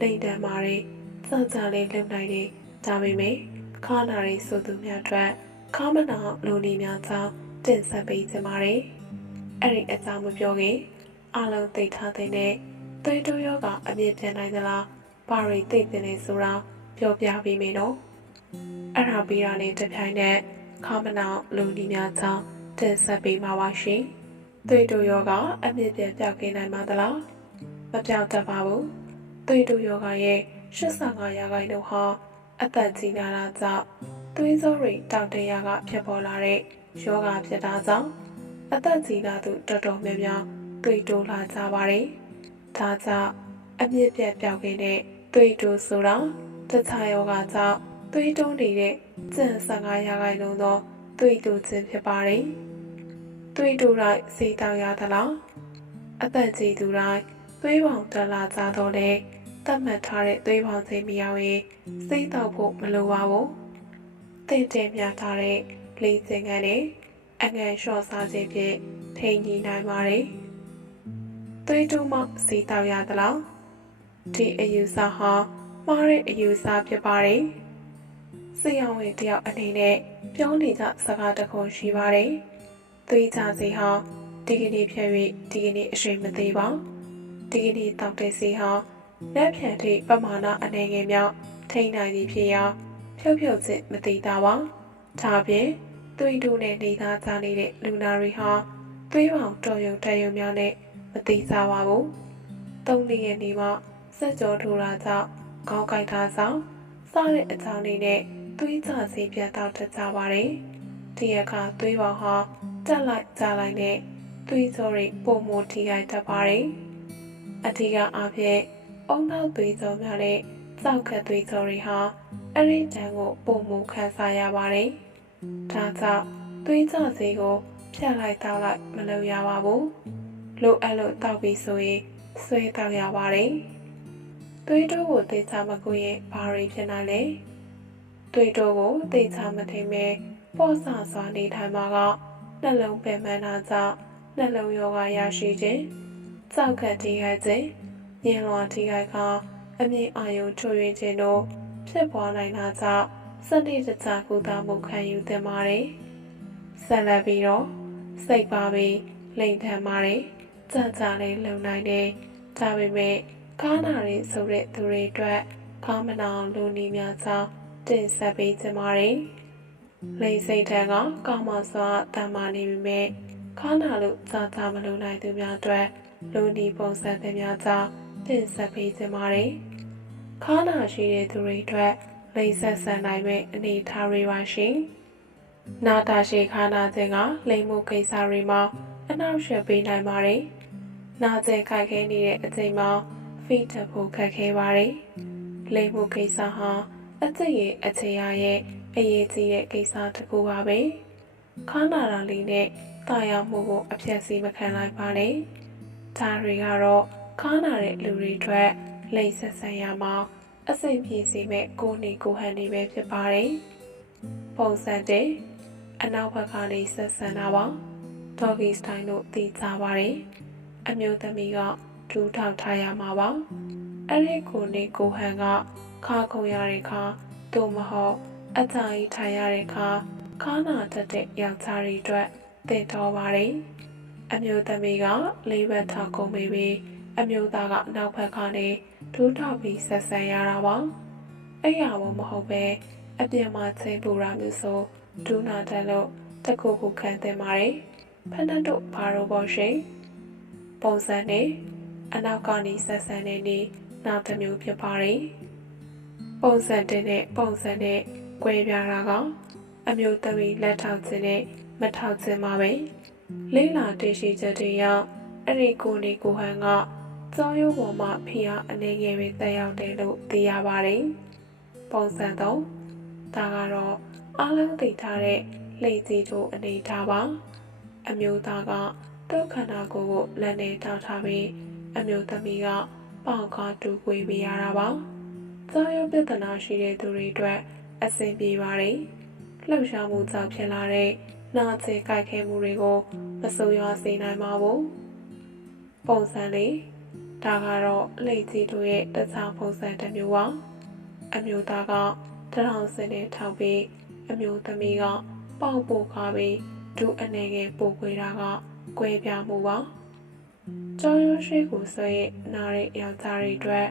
လိမ့်တန်မာတွေစကြလေးလုံနိုင်တယ်ဒါပေမဲ့ခါနာတွေဆိုသူများအတွက်ခါမနာလူနေများကြောင့်တင်ဆက်ပေးကြပါမယ်အဲ့ဒီအကြောင်းမပြောခင်အလုံးသိထားတဲ့နဲ့သွေးတိုးယောဂအမြင့်ပြန်နိုင်သလားဘာတွေသိတဲ့လဲဆိုတာပြောပြပေးမယ်နော်အဲ့ဒါပြီးတာနဲ့တစ်ပြိုင်နက်ခါမနာလူနေများကြောင့်တင်ဆက်ပေးမှာပါရှင်သွေးတိုယောဂအမြင့်ပြတ်ပြောက်ကင်းနိုင်ပါသလားမပြောက်တတ်ပါဘူး သွေးတိုယောဂရဲ့85ရာခိုင်နှုန်းဟာအသက်ကြီးလာတာကြောင့်သွေးစိုးရိမ်တောက်တရကဖြစ်ပေါ်လာတဲ့ယောဂဖြစ်တာကြောင့်အသက်ကြီးလာသူတော်တော်များများသွေးတိုးလာကြပါတယ်ဒါကြောင့်အမြင့်ပြတ်ပြောက်ကင်းတဲ့သွေးတိုးဆိုတာတခြားယောဂကြောင့်သွေးတိုးနေတဲ့ကျန်15ရာခိုင်နှုန်းသောသွေးတိုးခြင်းဖြစ်ပါတယ်သွေးတူတိုင်းစေးတောင်ရသလားအသက်ကြီးသူတိုင်းသွေးပေါင်တက်လာကြတော့လေ တတ်မှတ်ထားတဲ့သွေးပေါင်ချိန်မရောက်ရင်စိတ်တော့ဖို့မလိုပါဘူးတင့်တယ်မြထားတဲ့လေ့ကျင့်ခန်းနဲ့အငန်လျှော့စားခြင်းဖြင့်ထိန်ကြီးနိုင်ပါတယ်သွေးတူမှစေးတောင်ရသလားဒီအယူဆဟာမှားတဲ့အယူဆဖြစ်ပါတယ်စေအောင်ဝင်တယောက်အနေနဲ့ပြောနေကြစကားတစ်ခုရှိပါတယ်သွေးကြစီဟာဒီကနေ့ဖြတ်၍ဒီကနေ့အရှိန်မသေးပါဒီကနေ့တောက်တဲ့စီဟာ လက်ဖြန်ထိပမာဏအနေငယ်မြောက်ထိန်းနိုင်သည်ဖြစ်ရာဖြုတ်ဖြုတ်စစ်မသေးတာပါဒါပြင်သွေးတို့နဲ့နေသားကြနေတဲ့လူနာတွေဟာသွေးပေါင်တော်ရုံတက်ရုံများနဲ့မသေးကြပါဘူးသုံးနှစ်ရက်နေမှစက်ကြောထိုးတာကြောင့်ခေါင်းကိုက်တာကြောင့်စတဲ့အကြောင်းလေးနဲ့သွေးကြစီပြန်တောက်တတ်ကြပါတယ်ဒီရကသွေးပေါင်ဟာတက်လိုက်ကြလိုက်နဲ့သွေးကြောတွေပုံမထိခိုက်တတ်ပါတယ်အထူးအားဖြင့် အုံနောက်သွေးကြောများနဲ့စောက်ခတ်သွေးကြောတွေဟာအဲ့ဒီတန်ကိုပုံမခံစားရပါတယ်ဒါကြောင့်သွေးကြောစီကိုဖြတ်လိုက်တောက်လိုက်မလုပ်ရပါဘူးလိုအပ်လို့တောက်ပြီးဆိုရင်ဆွဲတောက်ရပါတယ်သွေးတိုးကိုသေချာမကူရင်ဘာတွေဖြစ်နိုင်လဲသွေးတိုးကိုသေချာမထိမဲပေါ့ဆစွာနေထိုင်မှာကနှလုံးပင်ပန်းတာကြောင့်နှလုံးရောဂါရရှိခြင်းစောက်ခတ်ထိခိုက်ခြင်း ညင်လွန်ထိခိုက်ကအမြင့်အာရုံချို့ယွင်းခြင်းတို့ဖြစ်ပွားနိုင်တာကြောင့်စနစ်တကျကုသမှုခံယူသင့်ပါတယ်ဆက်လက်ပြီးတော့စိတ်ပါပြီးလိမ်ထမ်းပါတယ်ကြကြလေးလုံနိုင်တယ်ဒါပေမဲ့ကားနာတွေဆိုတဲ့သူတွေအတွက်ကားမနာလူနီများကြောင့်တင်ဆက်ပေးကြပါတယ်လိမ့်စိတ်ထံကကောင်းမစွာတမ်းမာနေပြီမဲ့ခါနာလို့စာသာမလုံနိုင်သူများအတွက်လူဒီပုံစံတွေများကြောင့် တင်ဆက်ပေးကြပါတယ်ခါနာရှိတဲ့သူတွေအတွက်လိမ့်ဆက်ဆန်နိုင်မဲ့အနေအထားတွေပါရှင်နာတာရှိခါနာခြင်းကလိမ့်မှုကိစ္စတွေမှာအနောက်ရှက်ပေးနိုင်ပါတယ်နာကျင်ခိုက်ခဲနေတဲ့အချိန်မှာဖိတက်ဖို့ခက်ခဲပါတယ်လိမ့်မှုကိစ္စဟာအကျင့်ရဲ့အခြေအရဲ့အရေးကြီးတဲ့ကိစ္စတစ်ခုပါပဲခါနာတာလေးနဲ့တာယာမှုကိုအပြည့်စီမခံလိုက်ပါနဲ့ဒါတွေကတော့ ခါနာတဲ့လူတွေအတွက်လိမ့်ဆက်ဆံရမှာအစိမ်ပြေစီမဲ့ကိုနေကိုဟန်နေပဲဖြစ်ပါတယ်ပုံစံတဲ့အနောက်ဘက်ကနေဆက်ဆံတာပါဒေါ်ဂီစတိုင်းတို့သိကြပါတယ်အမျိုးသမီးကဒူးထောက်ထားရမှာပါအဲ့ဒီကိုနေကိုဟန်ကခါခုံရတဲ့ခါသို့မဟုတ်အကြာကြီးထိုင်ရတဲ့အခါခါနာတတ်တဲ့ယောက်ျားတွေအတွက်တည်တော်ပါတယ်။အမျိုးသမီးကလေးဘက်ထောက်ကုန်ပြီးပြီး အမျိုးသားကနောက်ဘက်ကနေဒူးထောက်ပြီးဆက်ဆံရတာပါ။အဲ့ရဘောမဟုတ်ပဲအပြင်မှာချိန်ပူတာမျိုးဆိုဒူးနာတက်လို့တကူကူခံတင်ပါတယ်။ဖဏတ်တို့ဘာလို့ပေါ့ရှင်။ပုံစံနဲ့အနောက်ကနေဆက်ဆံနေနေနောက်တစ်မျိုးဖြစ်ပါတယ်။ပုံစံတဲ့နဲ့ပုံစံနဲ့ကွဲပြားတာကအမျိုးသမီးလက်ထောက်ခြင်းနဲ့မထောက်ခြင်းပါပဲလေးလာတရှိချက်တွေရအဲ့ဒီကိုနေကိုဟန်က ကြောရုပ်ပေါ်မှာဖိအားအနေငယ်ပဲတက်ရောက်တယ်လို့သိရပါတယ်။ပုံစံ3ဒါကတော့အားလုံးသိထားတဲ့လိတ်ကြီးတို့အနေထားပါ။အမျိုးသားကတုတ်ခန္ဓာကိုယ်ကိုလက်နဲ့ထောက်ထားပြီးအမျိုးသမီးကပေါင်ကားတူကွေးပေးရတာပါ။ကြောရုပ်ပြဿနာရှိတဲ့သူတွေအတွက်အဆင်ပြေပါတယ်။လှုပ်ရှားမှုကြောင့်ဖြစ်လာတဲ့နာကျင်ကြိုက်ခဲမှုတွေကိုမဆိုးရွားစေနိုင်ပါဘူး။ပုံစံလေး ဒါကတော့လိတ်ကြီးတို့ရဲ့တခြားပုံစံတစ်မျိုးပါအမျိုးသားကတထောင်စင်နဲ့ထောက်ပြီးအမျိုးသမီးကပေါက်ပို့ကားပြီးဒုအနေငယ်ပို့ခွေတာကကွဲပြားမှုပါကျောင်းရွှေရှိကိုဆွဲရဲ့နားရဲ့ယောက်ျားတွေအတွက်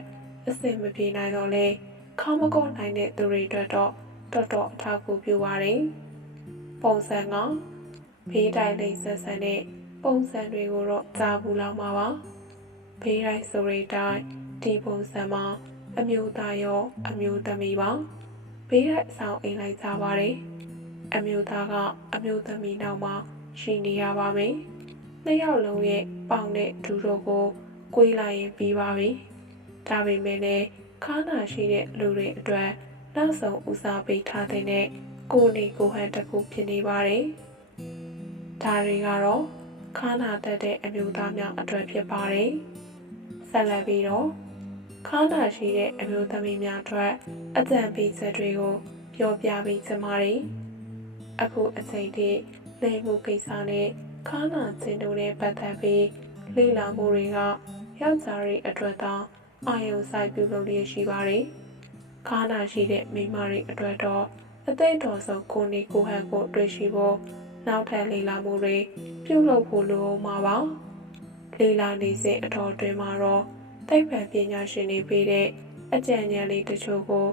အဆင်မပြေနိုင်တော့လေခေါမကော့နိုင်တဲ့သူတွေအတွက်တော့တော်တော်အထောက်အကူပြုပါတယ်ပုံစံကဘေးတိုင်လိမ့်ဆက်ဆန်တဲ့ပုံစံတွေကိုတော့ကြားဘူးလောက်မှာပါ ဘေးရိုက်ဆိုရီတိုင်းဒီပုံစံမှာအမျိုးသားရောအမျိုးသမီးပါဘေးရိုက်အဆောင်အိမ်လိုက်ကြပါတယ်အမျိုးသားကအမျိုးသမီးနောက်မှာရှိနေရပါမယ်နှစ်ယောက်လုံးရဲ့ပေါင်တဲ့ဒူတို့ကိုကွေးလိုက်ရင်ပြီးပါပြီဒါပေမဲ့လည်းခါနာရှိတဲ့လူတွေအတွက်နောက်ဆုံးဦးစားပေးထားတဲ့ကိုနေကိုဟန်တစ်ခုဖြစ်နေပါတယ်ဒါတွေကတော့ခါနာတက်တဲ့အမျိုးသားများအတွက်ဖြစ်ပါတယ် ဆက်လက်ပြီးတော့ခါနာရှိတဲ့အမျိုးသမီးများအတွက်အကြံပေးချက်တွေကိုပြောပြပေးချင်ပါတယ်။အခုအချိန်ထိလိမ်မှုကိစ္စနဲ့ခါနာခြင်းတို့နဲ့ပတ်သက်ပြီးလေ့လာမှုတွေကယောက်ျားတွေအတွက်သာအာရုံစိုက်ပြုလုပ်ရရှိပါတယ်။ခါနာရှိတဲ့မိန်းမတွေအတွက်တော့အသိတော်ဆုံးကိုနေကိုဟန်ကိုတွေ့ရှိဖို့နောက်ထပ်လေ့လာမှုတွေပြုလုပ်ဖို့လိုအောင်ပါပါ။ လေလာနေစဉ်အတော်တွင်မှာတော့သိပ္ပံပညာရှင်တွေပေးတဲ့အကြံဉာဏ်လေးတချို့ကို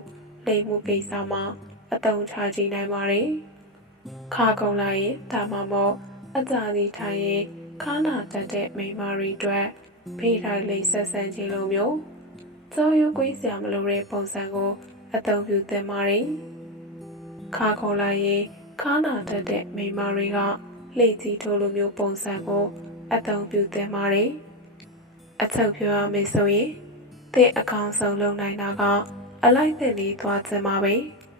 လိမ်မှုကိစ္စမှာအသုံးချကြည့်နိုင်ပါတယ်။ခါကုန်လိုက်ရင်ဒါမှမဟုတ်အကြအဒီထိုင်ရင်ခါနာတက်တဲ့မိန်းမတွေအတွက်ဖေးထိုင်လိမ်ဆက်ဆန်းခြင်းလိုမျိုးကြောရုပ်ကွေးစရာမလိုတဲ့ပုံစံကိုအသုံးပြုသင့်ပါတယ်။ခါကုန်လိုက်ရင်ခါနာတက်တဲ့မိန်းမတွေကလေ့ကြီးထိုးလိုမျိုးပုံစံကို အသုံးပြုသင့်ပါတယ်။အချုပ်ပြောရမယ်ဆိုရင်သင်အကောင်ဆုံးလုပ်နိုင်တာကအလိုက်သင်လေးသွားစင်ပါပဲ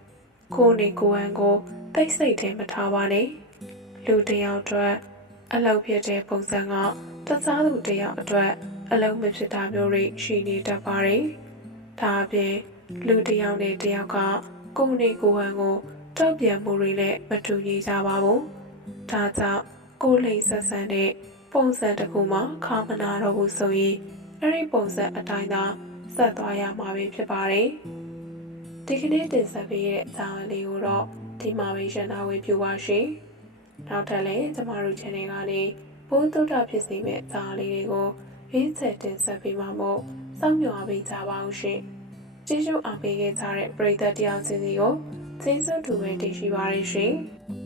။ကိုယ်နေကိုယ်ဟန်ကိုတိတ်ဆိတ်ထဲမထားပါနဲ့။လူတစ်ယောက်အတွက်အလုပ်ဖြစ်တဲ့ပုံစံကတခြားသူတစ်ယောက်အတွက်အလုပ်မဖြစ်တာမျိုးတွေရှိနေတတ်ပါတယ်။ဒါအပြင်လူတစ်ယောက်နဲ့တစ်ယောက်ကကိုယ်နေကိုယ်ဟန်ကိုတောက်ပြန်မှုတွေနဲ့မတူညီကြပါဘူး။ဒါကြောင့်ကိုယ်လိမ်ဆက်ဆန်တဲ့ ပုံစံတစ်ခုမှခါမနာတော့ဘူးဆိုရင်အဲ့ဒီပုံစံအတိုင်းသာဆက်သွားရမှာပဲဖြစ်ပါတယ်။ဒီကနေ့တင်ဆက်ပေးတဲ့အကြောင်းအလေးကိုတော့ဒီမှာပဲရှင်းသားဝေပြပါရှင်။နောက်ထပ်လည်းကျမတို့ channel ကနေဘုန်းတုဒ္ဒဖြစ်စေမယ့်အကြောင်းအလေးတွေကိုရွေးချယ်တင်ဆက်ပေးမှာမို့စောင့်မျှော်အားပေးကြပါဦးရှင်။ကျေးဇူးအားပေးခဲ့ကြတဲ့ပရိသတ်တရားစင်စီကိုကျေးဇူးတူပဲတင်ရှိပါရရှင်။